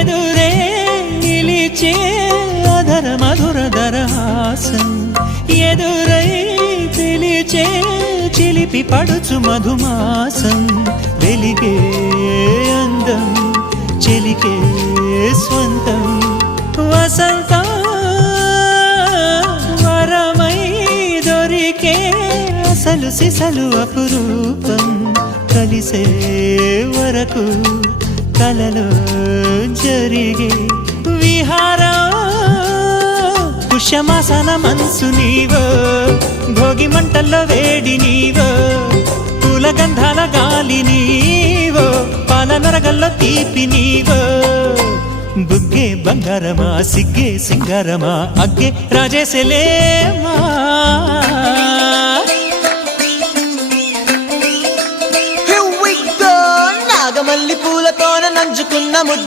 ఎదురే నిలిచే అధర మధుర దరహాసం ఎదురై పిలిచే చిలిపి పడుచు మధుమాసం వెలిగే అందం చెలికే స్వంతం వసంతం వరమై దొరికే అసలు సిసలు అపురూపం కలిసే వరకు కలలో జరిగే విహారం పుష్యమాసన మనసు నీవో భోగి మంటల్లో వేడి నీవో పూల గంధాల గాలి నీవో పాల నరగల్లో తీపి నీవో బుగ్గే బంగారమా సిగ్గే సింగారమా అగ్గే రాజేశలేమా నాగమల్లి పూలతోన నంచుకున్న